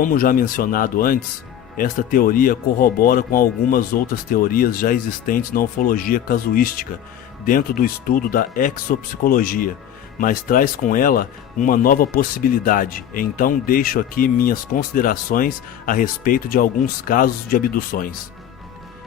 Como já mencionado antes, esta teoria corrobora com algumas outras teorias já existentes na ufologia casuística, dentro do estudo da exopsicologia, mas traz com ela uma nova possibilidade. Então deixo aqui minhas considerações a respeito de alguns casos de abduções.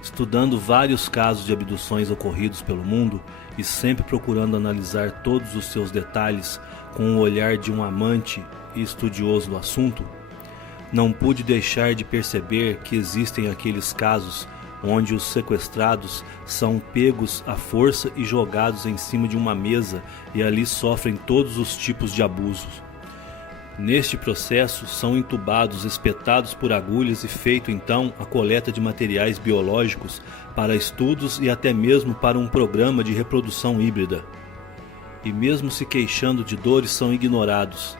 Estudando vários casos de abduções ocorridos pelo mundo e sempre procurando analisar todos os seus detalhes com o olhar de um amante e estudioso do assunto, não pude deixar de perceber que existem aqueles casos onde os sequestrados são pegos à força e jogados em cima de uma mesa e ali sofrem todos os tipos de abusos. Neste processo são entubados, espetados por agulhas e feito então a coleta de materiais biológicos para estudos e até mesmo para um programa de reprodução híbrida. E mesmo se queixando de dores são ignorados,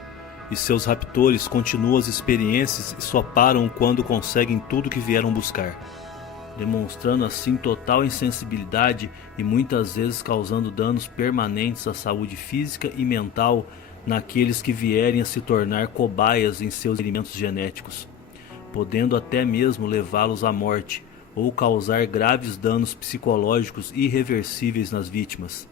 e seus raptores continuam as experiências e só param quando conseguem tudo que vieram buscar, demonstrando assim total insensibilidade e muitas vezes causando danos permanentes à saúde física e mental naqueles que vierem a se tornar cobaias em seus experimentos genéticos, podendo até mesmo levá-los à morte ou causar graves danos psicológicos irreversíveis nas vítimas.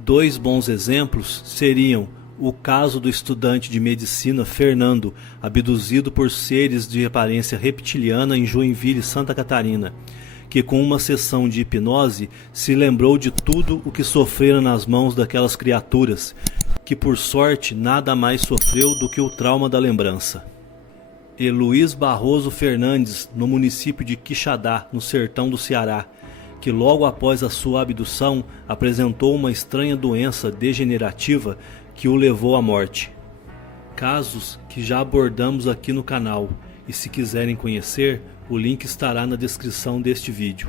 Dois bons exemplos seriam o caso do estudante de medicina Fernando, abduzido por seres de aparência reptiliana em Joinville, Santa Catarina, que com uma sessão de hipnose se lembrou de tudo o que sofrera nas mãos daquelas criaturas, que por sorte nada mais sofreu do que o trauma da lembrança. E Luiz Barroso Fernandes, no município de Quixadá, no sertão do Ceará, que logo após a sua abdução apresentou uma estranha doença degenerativa que o levou à morte. Casos que já abordamos aqui no canal, e se quiserem conhecer, o link estará na descrição deste vídeo.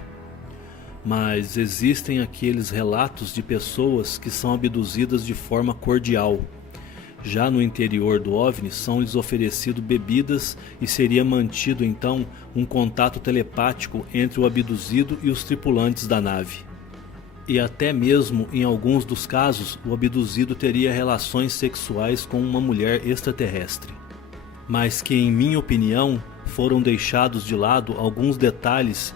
Mas existem aqueles relatos de pessoas que são abduzidas de forma cordial. Já no interior do OVNI são-lhes oferecido bebidas e seria mantido então um contato telepático entre o abduzido e os tripulantes da nave. E até mesmo em alguns dos casos o abduzido teria relações sexuais com uma mulher extraterrestre. Mas que em minha opinião foram deixados de lado alguns detalhes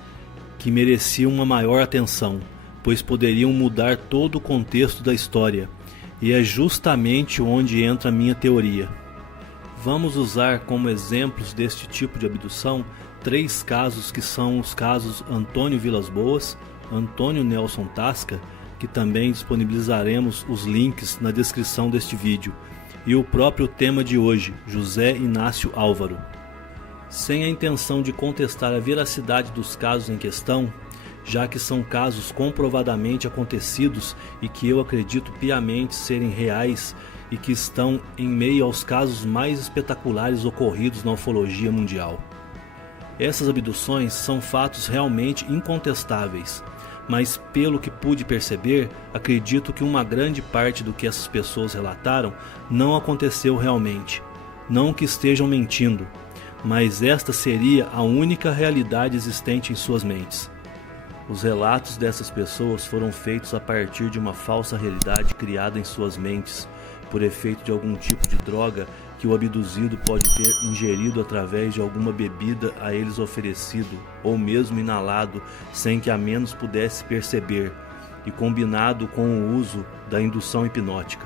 que mereciam uma maior atenção, pois poderiam mudar todo o contexto da história, e é justamente onde entra a minha teoria. Vamos usar como exemplos deste tipo de abdução 3 casos que são os casos Antônio Vilas Boas, Antônio Nelson Tasca, que também disponibilizaremos os links na descrição deste vídeo, e o próprio tema de hoje, José Inácio Álvaro. Sem a intenção de contestar a veracidade dos casos em questão, já que são casos comprovadamente acontecidos e que eu acredito piamente serem reais e que estão em meio aos casos mais espetaculares ocorridos na ufologia mundial. Essas abduções são fatos realmente incontestáveis, mas pelo que pude perceber, acredito que uma grande parte do que essas pessoas relataram não aconteceu realmente. Não que estejam mentindo, mas esta seria a única realidade existente em suas mentes. Os relatos dessas pessoas foram feitos a partir de uma falsa realidade criada em suas mentes, por efeito de algum tipo de droga que o abduzido pode ter ingerido através de alguma bebida a eles oferecido, ou mesmo inalado sem que a menos pudesse perceber, e combinado com o uso da indução hipnótica,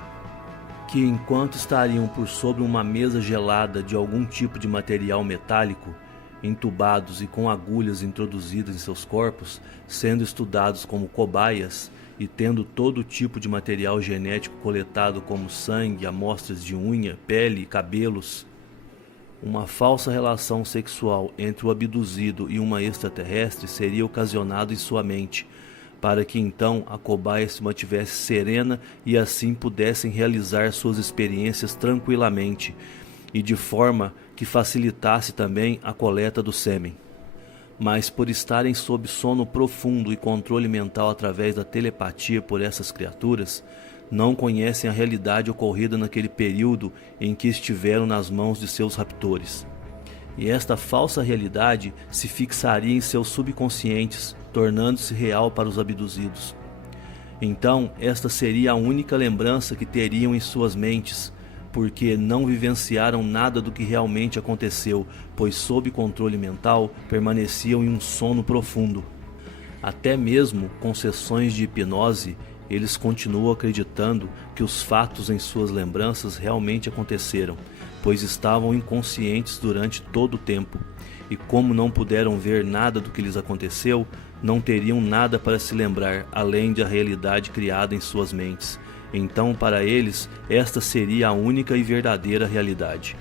que enquanto estariam por sobre uma mesa gelada de algum tipo de material metálico, entubados e com agulhas introduzidas em seus corpos, sendo estudados como cobaias e tendo todo tipo de material genético coletado como sangue, amostras de unha, pele e cabelos. Uma falsa relação sexual entre o abduzido e uma extraterrestre seria ocasionado em sua mente, para que então a cobaia se mantivesse serena e assim pudessem realizar suas experiências tranquilamente e de forma que facilitasse também a coleta do sêmen. Mas por estarem sob sono profundo e controle mental através da telepatia por essas criaturas, não conhecem a realidade ocorrida naquele período em que estiveram nas mãos de seus raptores. E esta falsa realidade se fixaria em seus subconscientes, tornando-se real para os abduzidos. Então, esta seria a única lembrança que teriam em suas mentes, porque não vivenciaram nada do que realmente aconteceu, pois sob controle mental permaneciam em um sono profundo. Até mesmo com sessões de hipnose, eles continuam acreditando que os fatos em suas lembranças realmente aconteceram, pois estavam inconscientes durante todo o tempo, e como não puderam ver nada do que lhes aconteceu, não teriam nada para se lembrar além da realidade criada em suas mentes. Então, para eles, esta seria a única e verdadeira realidade.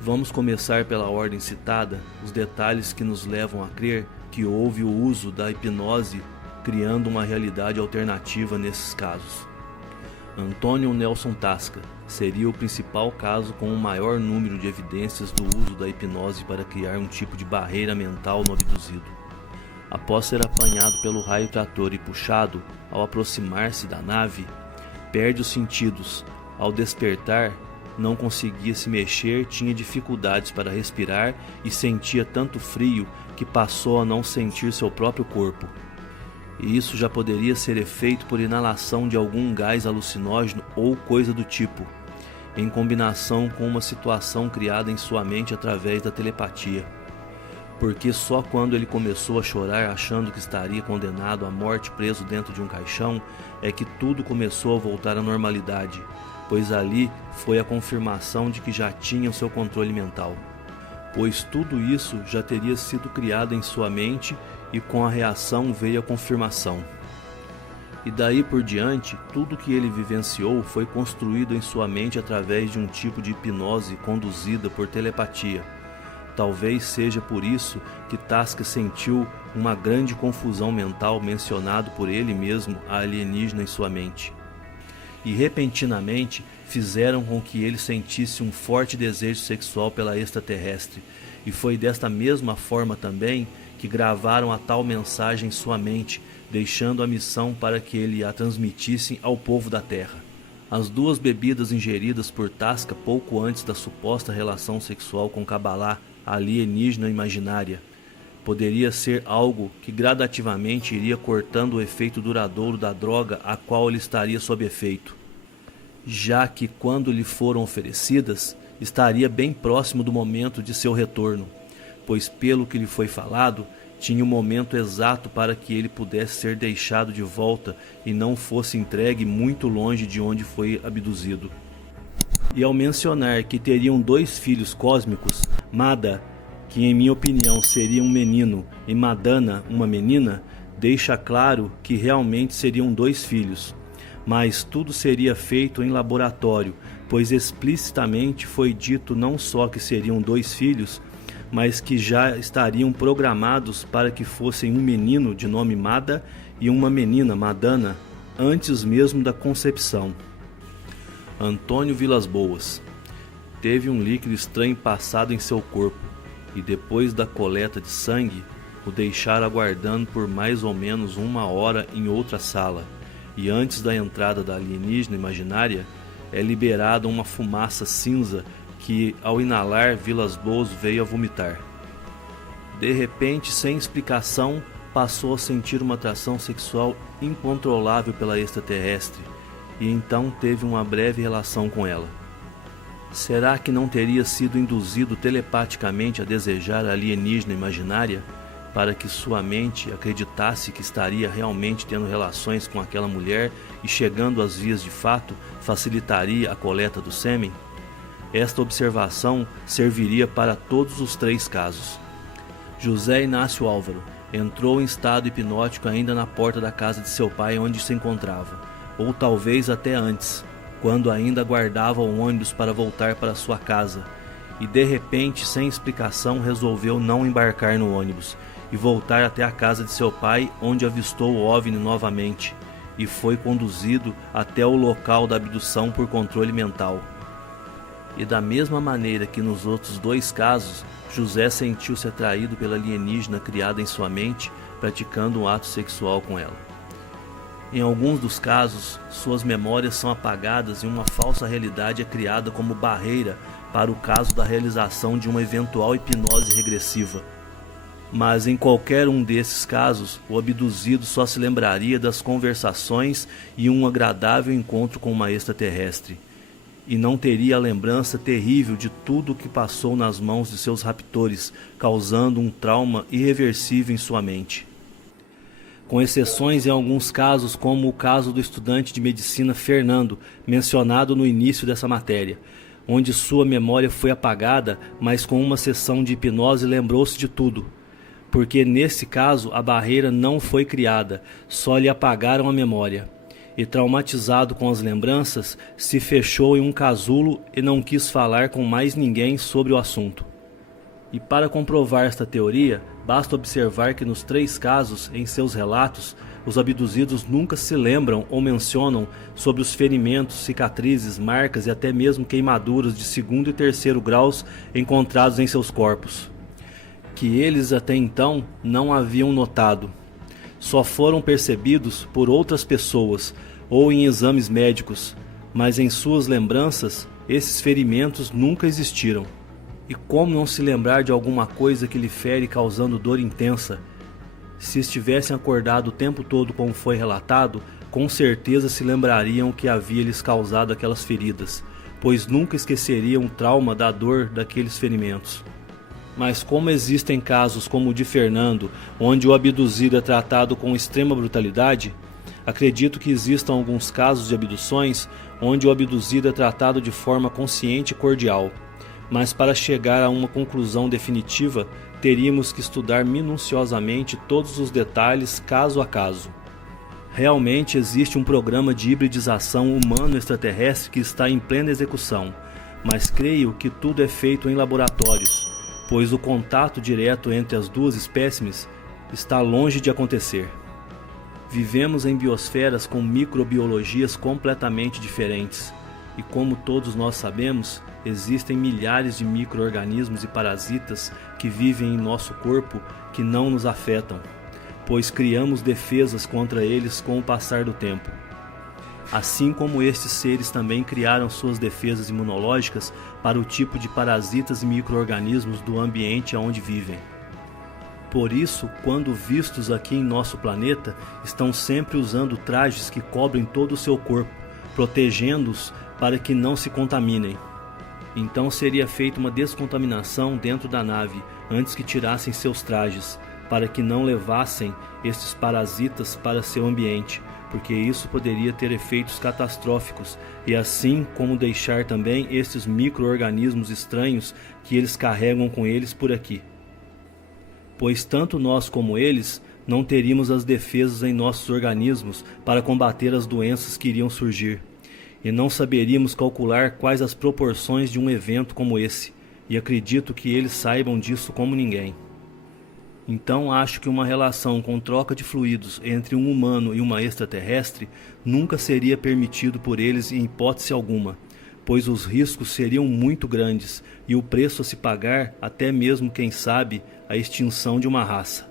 Vamos começar pela ordem citada, os detalhes que nos levam a crer que houve o uso da hipnose criando uma realidade alternativa nesses casos. Antônio Nelson Tasca seria o principal caso com o maior número de evidências do uso da hipnose para criar um tipo de barreira mental no abduzido. Após ser apanhado pelo raio trator e puxado, ao aproximar-se da nave, perde os sentidos. Ao despertar, não conseguia se mexer, tinha dificuldades para respirar e sentia tanto frio que passou a não sentir seu próprio corpo. E isso já poderia ser efeito por inalação de algum gás alucinógeno ou coisa do tipo, em combinação com uma situação criada em sua mente através da telepatia. Porque só quando ele começou a chorar achando que estaria condenado à morte preso dentro de um caixão é que tudo começou a voltar à normalidade, pois ali foi a confirmação de que já tinha o seu controle mental. Pois tudo isso já teria sido criado em sua mente e com a reação veio a confirmação. E daí por diante, tudo que ele vivenciou foi construído em sua mente através de um tipo de hipnose conduzida por telepatia. Talvez seja por isso que Tasca sentiu uma grande confusão mental mencionado por ele mesmo a alienígena em sua mente. E repentinamente fizeram com que ele sentisse um forte desejo sexual pela extraterrestre, e foi desta mesma forma também que gravaram a tal mensagem em sua mente, deixando a missão para que ele a transmitisse ao povo da Terra. As duas bebidas ingeridas por Tasca pouco antes da suposta relação sexual com Kabbalah, a alienígena imaginária, poderia ser algo que gradativamente iria cortando o efeito duradouro da droga a qual ele estaria sob efeito, já que quando lhe foram oferecidas, estaria bem próximo do momento de seu retorno, pois pelo que lhe foi falado, tinha o momento exato para que ele pudesse ser deixado de volta e não fosse entregue muito longe de onde foi abduzido. E ao mencionar que teriam 2 filhos cósmicos, Mada, que em minha opinião seria um menino, e Madana, uma menina, deixa claro que realmente seriam 2 filhos. Mas tudo seria feito em laboratório, pois explicitamente foi dito não só que seriam 2 filhos, mas que já estariam programados para que fossem um menino de nome Mada e uma menina, Madana, antes mesmo da concepção. Antônio Vilas Boas teve um líquido estranho passado em seu corpo e depois da coleta de sangue o deixaram aguardando por mais ou menos 1 hora em outra sala, e antes da entrada da alienígena imaginária é liberada uma fumaça cinza que, ao inalar, Vilas Boas veio a vomitar. De repente, sem explicação, passou a sentir uma atração sexual incontrolável pela extraterrestre, e então teve uma breve relação com ela. Será que não teria sido induzido telepaticamente a desejar a alienígena imaginária para que sua mente acreditasse que estaria realmente tendo relações com aquela mulher e, chegando às vias de fato, facilitaria a coleta do sêmen? Esta observação serviria para todos os 3 casos. José Inácio Álvaro entrou em estado hipnótico ainda na porta da casa de seu pai onde se encontrava, ou talvez até antes, quando ainda aguardava o ônibus para voltar para sua casa, e de repente, sem explicação, resolveu não embarcar no ônibus e voltar até a casa de seu pai, onde avistou o OVNI novamente, e foi conduzido até o local da abdução por controle mental. E da mesma maneira que nos outros 2 casos, José sentiu-se atraído pela alienígena criada em sua mente, praticando um ato sexual com ela. Em alguns dos casos, suas memórias são apagadas e uma falsa realidade é criada como barreira para o caso da realização de uma eventual hipnose regressiva. Mas em qualquer um desses casos, o abduzido só se lembraria das conversações e um agradável encontro com uma extraterrestre. e não teria a lembrança terrível de tudo o que passou nas mãos de seus raptores, causando um trauma irreversível em sua mente. Com exceções em alguns casos, como o caso do estudante de medicina Fernando, mencionado no início dessa matéria, onde sua memória foi apagada, mas com uma sessão de hipnose lembrou-se de tudo. Porque nesse caso a barreira não foi criada, só lhe apagaram a memória. E traumatizado com as lembranças, se fechou em um casulo e não quis falar com mais ninguém sobre o assunto. E para comprovar esta teoria, basta observar que nos 3 casos, em seus relatos, os abduzidos nunca se lembram ou mencionam sobre os ferimentos, cicatrizes, marcas e até mesmo queimaduras de 2º e 3º graus encontrados em seus corpos, que eles até então não haviam notado. Só foram percebidos por outras pessoas ou em exames médicos, mas em suas lembranças, esses ferimentos nunca existiram. E como não se lembrar de alguma coisa que lhe fere causando dor intensa? Se estivessem acordado o tempo todo como foi relatado, com certeza se lembrariam o que havia lhes causado aquelas feridas, pois nunca esqueceriam o trauma da dor daqueles ferimentos. Mas como existem casos como o de Fernando, onde o abduzido é tratado com extrema brutalidade, acredito que existam alguns casos de abduções onde o abduzido é tratado de forma consciente e cordial. Mas para chegar a uma conclusão definitiva, teríamos que estudar minuciosamente todos os detalhes caso a caso. Realmente existe um programa de hibridização humano-extraterrestre que está em plena execução, mas creio que tudo é feito em laboratórios, pois o contato direto entre as duas espécimes está longe de acontecer. Vivemos em biosferas com microbiologias completamente diferentes, e como todos nós sabemos, existem milhares de micro-organismos e parasitas que vivem em nosso corpo que não nos afetam, pois criamos defesas contra eles com o passar do tempo. Assim como estes seres também criaram suas defesas imunológicas para o tipo de parasitas e micro-organismos do ambiente onde vivem. Por isso, quando vistos aqui em nosso planeta, estão sempre usando trajes que cobrem todo o seu corpo, protegendo-os para que não se contaminem. Então seria feita uma descontaminação dentro da nave antes que tirassem seus trajes, para que não levassem estes parasitas para seu ambiente, porque isso poderia ter efeitos catastróficos, e assim como deixar também estes micro-organismos estranhos que eles carregam com eles por aqui. Pois tanto nós como eles não teríamos as defesas em nossos organismos para combater as doenças que iriam surgir. E não saberíamos calcular quais as proporções de um evento como esse, e acredito que eles saibam disso como ninguém. Então acho que uma relação com troca de fluidos entre um humano e uma extraterrestre nunca seria permitido por eles em hipótese alguma, pois os riscos seriam muito grandes e o preço a se pagar até mesmo, quem sabe, a extinção de uma raça.